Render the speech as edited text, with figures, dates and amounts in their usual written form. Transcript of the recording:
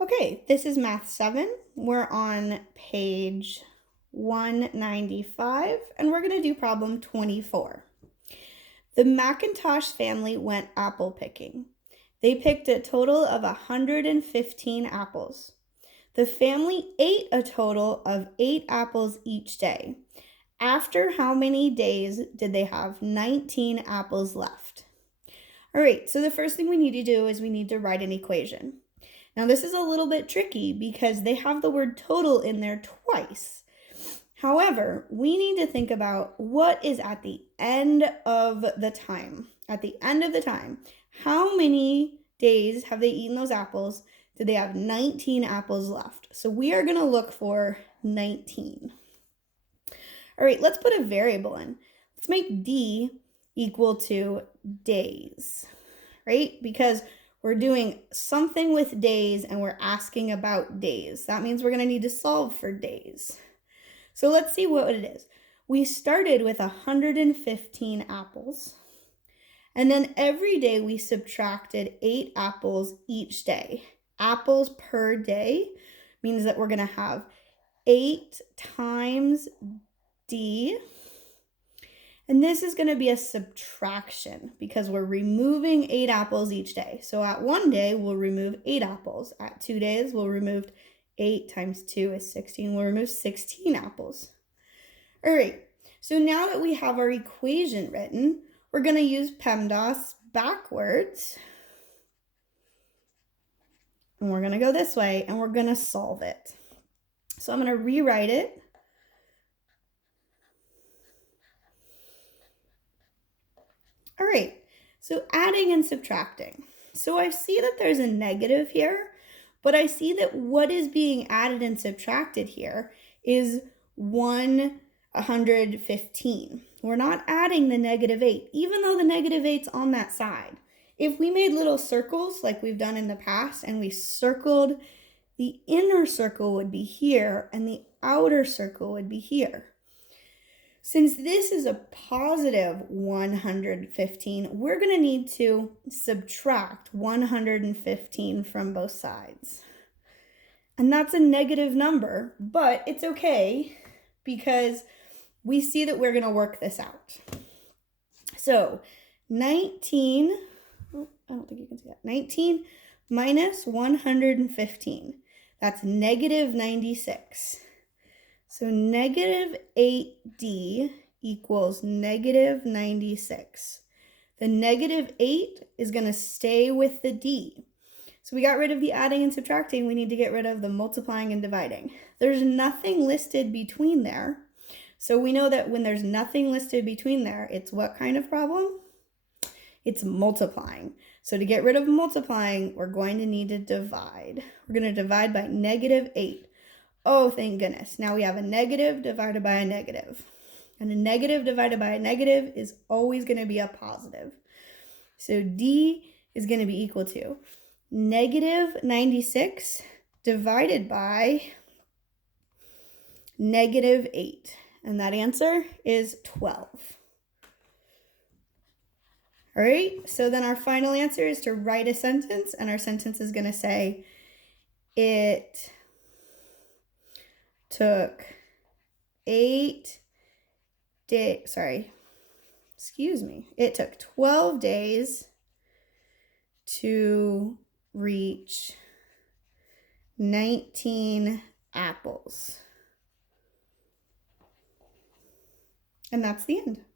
Okay, this is Math 7. We're on page 195, and we're going to do problem 24. The Macintosh family went apple picking. They picked a total of 115 apples. The family ate a total of 8 apples each day. After how many days did they have 19 apples left? All right, so the first thing we need to do is we need to write an equation. Now this is a little bit tricky because they have the word total in there twice. However, we need to think about what is at the end of the time. At the end of the time, how many days have they eaten those apples? Did they have 19 apples left? So we are going to look for 19. All right, let's put a variable in. Let's make D equal to days, right? Because we're doing something with days and we're asking about days. That means we're going to need to solve for days. So let's see what it is. We started with 115 apples. And then every day we subtracted 8 apples each day. Apples per day means that we're going to have 8 times D. And this is going to be a subtraction because we're removing 8 apples each day. So at one day, we'll remove 8 apples. At 2 days, we'll remove 8 times 2 is 16. We'll remove 16 apples. All right, so now that we have our equation written, we're going to use PEMDAS backwards. And we're going to go this way, and we're going to solve it. So I'm going to rewrite it. All right, so adding and subtracting. So I see that there's a negative here, but I see that what is being added and subtracted here is 115. We're not adding the negative 8, even though the negative 8's on that side. If we made little circles like we've done in the past and we circled, the inner circle would be here and the outer circle would be here. Since this is a positive 115, we're going to need to subtract 115 from both sides. And that's a negative number, but it's okay because we see that we're going to work this out. So 19, I don't think you can see that, 19 minus 115, that's negative 96. So negative 8D equals negative 96. The negative 8 is going to stay with the D. So we got rid of the adding and subtracting. We need to get rid of the multiplying and dividing. There's nothing listed between there. So we know that when there's nothing listed between there, it's what kind of problem? It's multiplying. So to get rid of multiplying, we're going to need to divide. We're going to divide by negative 8. Oh, thank goodness. Now we have a negative divided by a negative. And a negative divided by a negative is always going to be a positive. So D is going to be equal to negative 96 divided by negative 8. And that answer is 12. All right, so then our final answer is to write a sentence, and our sentence is going to say, it took 8 days, it took 12 days to reach 19 apples. And that's the end.